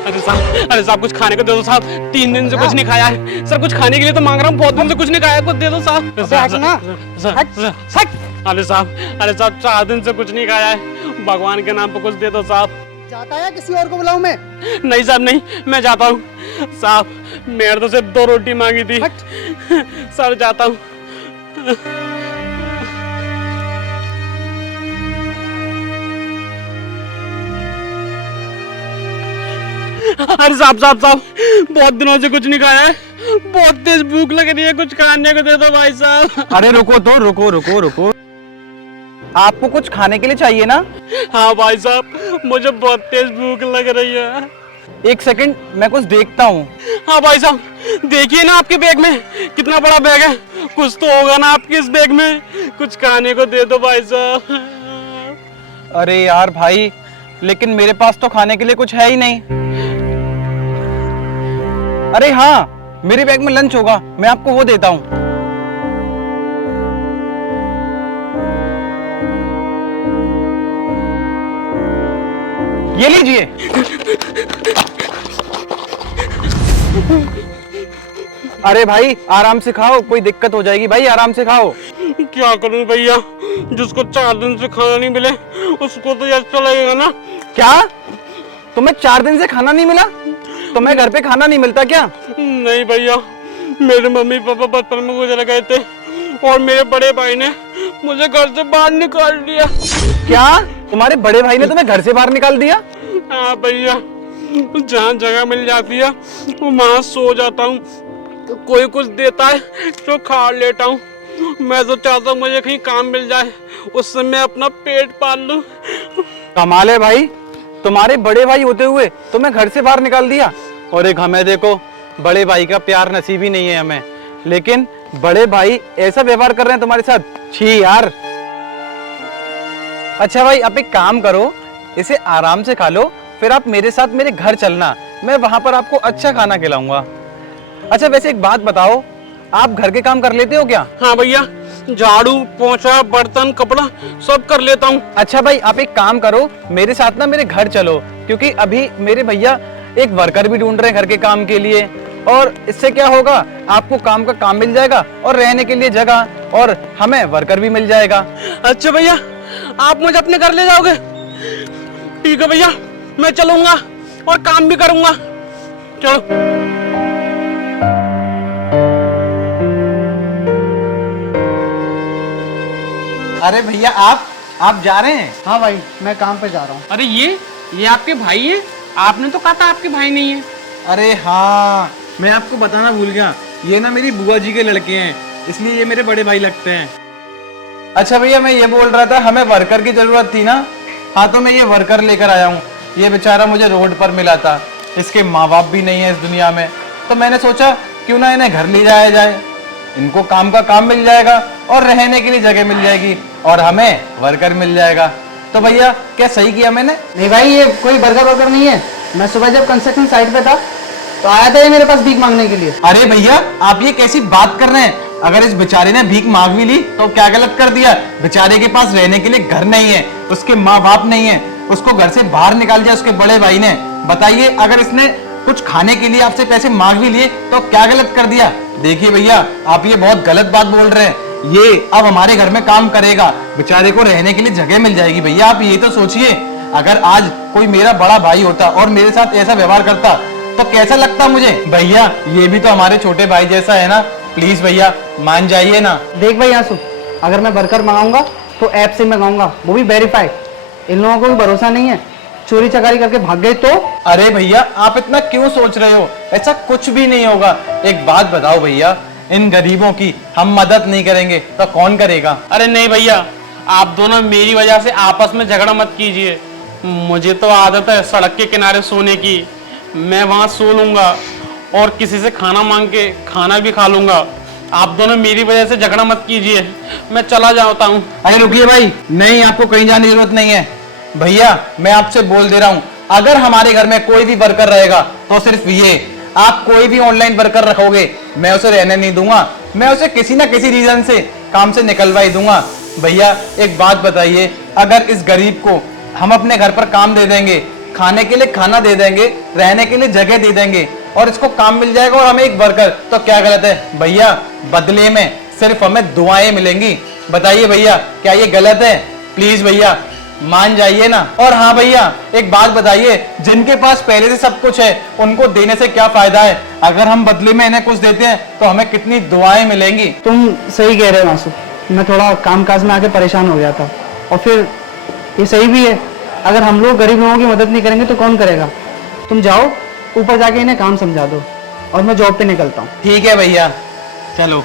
अरे साहब कुछ खाने को दे दो साहब, 3 दिन से कुछ नहीं खाया है सर। कुछ खाने के लिए तो मांग रहा हूँ, बहुत दिन से कुछ नहीं खाया, कुछ दे दो साहब। अरे साहब 4 दिन से कुछ नहीं खाया है, भगवान के नाम पे कुछ दे दो साहब। जाता है किसी और को बुलाऊं मैं? नहीं साहब नहीं, मैं जाता हूँ साहब। मेरे तो सिर्फ 2 रोटी मांगी थी सर, जाता हूँ। अरे साहब बहुत दिनों से कुछ नहीं खाया है, बहुत तेज भूख लग रही है, कुछ खाने को दे दो भाई साहब। अरे रुको तो, रुको। आपको कुछ खाने के लिए चाहिए ना? हाँ भाई साहब, मुझे बहुत तेज भूख लग रही है। 1 सेकंड, मैं कुछ देखता हूँ। हाँ भाई साहब, देखिए ना आपके बैग में कितना बड़ा बैग है, कुछ तो होगा ना आपके इस बैग में, कुछ खाने को दे दो भाई साहब। अरे यार भाई, लेकिन मेरे पास तो खाने के लिए कुछ है ही नहीं। अरे हाँ, मेरे बैग में लंच होगा, मैं आपको वो देता हूँ। ये लीजिए। अरे भाई आराम से खाओ, कोई दिक्कत हो जाएगी भाई, आराम से खाओ। क्या करूं भैया, जिसको 4 दिन से खाना नहीं मिले उसको तो अच्छा लगेगा ना। क्या तुम्हें 4 दिन से खाना नहीं मिला? तुम्हें घर पे खाना नहीं मिलता क्या? नहीं भैया, मेरे मम्मी पापा बचपन में गुजर गए थे और मेरे बड़े भाई ने मुझे घर से बाहर निकाल दिया। क्या तुम्हारे बड़े भाई ने तुम्हें घर से बाहर निकाल दिया? हाँ भैया, जहाँ जगह मिल जाती है वहाँ सो जाता हूँ, कोई कुछ देता है तो खा लेता हूँ। मैं तो चाहता हूँ मुझे कहीं काम मिल जाए, उससे मैं अपना पेट पाल लूँ। कमाल है भाई, तुम्हारे बड़े भाई होते हुए तुम्हें घर से बाहर निकाल दिया। और एक हमें देखो, बड़े भाई का प्यार नसीब ही नहीं है हमें, लेकिन बड़े भाई ऐसा व्यवहार कर रहे हैं तुम्हारे साथ। छी यार। अच्छा भाई, आप एक काम करो, इसे आराम से खा लो, फिर आप मेरे साथ मेरे घर चलना, मैं वहां पर आपको अच्छा खाना खिलाऊंगा। अच्छा वैसे एक बात बताओ, आप घर के काम कर लेते हो क्या? हाँ भैया, झाड़ू पोंछा बर्तन कपड़ा सब कर लेता हूँ। अच्छा भाई, आप एक काम करो, मेरे साथ ना मेरे घर चलो, क्योंकि अभी मेरे भैया एक वर्कर भी ढूंढ रहे हैं घर के काम के लिए, और इससे क्या होगा, आपको काम का काम मिल जाएगा और रहने के लिए जगह, और हमें वर्कर भी मिल जाएगा। अच्छा भैया, आप मुझे अपने घर ले जाओगे? ठीक है भैया, मैं चलूंगा और काम भी करूंगा। चलो। अरे भैया, आप जा रहे हैं? हाँ भाई, मैं काम पे जा रहा हूँ। अरे ये आपके भाई है? आपने तो कहा था आपके भाई नहीं है। अरे हाँ, मैं आपको बताना भूल गया, ये ना मेरी बुआ जी के लड़के हैं, इसलिए ये मेरे बड़े भाई लगते हैं। अच्छा भैया, मैं ये बोल रहा था, हमें वर्कर की जरूरत थी ना, हाँ तो मैं ये वर्कर लेकर आया हूँ। ये बेचारा मुझे रोड पर मिला था, इसके माँ बाप भी नहीं है इस दुनिया में, तो मैंने सोचा क्यों ना इन्हें घर ले जाया जाए, इनको काम का काम मिल जाएगा और रहने के लिए जगह मिल जाएगी और हमें वर्कर मिल जाएगा। तो भैया क्या सही किया मैंने? नहीं भाई, ये कोई बर्गर वर्कर नहीं है। मैं सुबह जब कंस्ट्रक्शन साइट पे था तो आया था ये मेरे पास भीख मांगने के लिए। अरे भैया, आप ये कैसी बात कर रहे हैं? अगर इस बेचारे ने भीख मांग भी ली तो क्या गलत कर दिया? बेचारे के पास रहने के लिए घर नहीं है, उसके माँ बाप नहीं है, उसको घर से बाहर निकाल दिया उसके बड़े भाई ने। बताइए, अगर इसने कुछ खाने के लिए आपसे पैसे मांग भी लिए तो क्या गलत कर दिया? देखिए भैया, आप ये बहुत गलत बात बोल रहे हैं। ये अब हमारे घर में काम करेगा, बेचारे को रहने के लिए जगह मिल जाएगी। भैया आप ये तो सोचिए, अगर आज कोई मेरा बड़ा भाई होता और मेरे साथ ऐसा व्यवहार करता तो कैसा लगता मुझे? भैया ये भी तो हमारे छोटे भाई जैसा है ना, प्लीज भैया मान जाइए ना। देख भाई आंसू, अगर मैं बर्गर मंगाऊंगा तो ऐप से मंगाऊंगा, वो भी वेरीफाइड। इन लोगों को भी भरोसा नहीं है, चोरी चकारी करके भाग गए तो? अरे भैया आप इतना क्यों सोच रहे हो? ऐसा कुछ भी नहीं होगा। एक बात बताओ भैया, इन गरीबों की हम मदद नहीं करेंगे तो कौन करेगा? अरे नहीं भैया, आप दोनों मेरी वजह से आपस में झगड़ा मत कीजिए। मुझे तो आदत है सड़क के किनारे सोने की, मैं वहां सो लूंगा और किसी से खाना मांग के खाना भी खा लूंगा। आप दोनों मेरी वजह से झगड़ा मत कीजिए, मैं चला जाता हूँ। अरे रुकिए भाई, नहीं आपको कहीं जाने की जरूरत नहीं है। भैया मैं आपसे बोल दे रहा हूँ, अगर हमारे घर में कोई भी वर्कर रहेगा तो सिर्फ ये, आप कोई भी ऑनलाइन वर्कर रखोगे मैं उसे रहने नहीं दूंगा, मैं उसे किसी ना किसी रीजन से काम से निकलवा ही दूंगा। भैया एक बात बताइए, अगर इस गरीब को हम अपने घर पर काम दे देंगे, खाने के लिए खाना दे देंगे, रहने के लिए जगह दे देंगे और इसको काम मिल जाएगा और हमें एक वर्कर, तो क्या गलत है भैया? बदले में सिर्फ हमें दुआएं मिलेंगी। बताइए भैया, क्या ये गलत है? प्लीज भैया मान जाइए ना। और हाँ भैया, एक बात बताइए, जिनके पास पहले से सब कुछ है उनको देने से क्या फायदा है? अगर हम बदले में इन्हें कुछ देते हैं तो हमें कितनी दुआएं मिलेंगी। तुम सही कह रहे हो मासूम, मैं थोड़ा काम काज में आके परेशान हो गया था। और फिर ये सही भी है, अगर हम लोग गरीब लोगों की मदद नहीं करेंगे तो कौन करेगा? तुम जाओ ऊपर जाके इन्हें काम समझा दो और मैं जॉब पे निकलता हूँ। ठीक है भैया, चलो।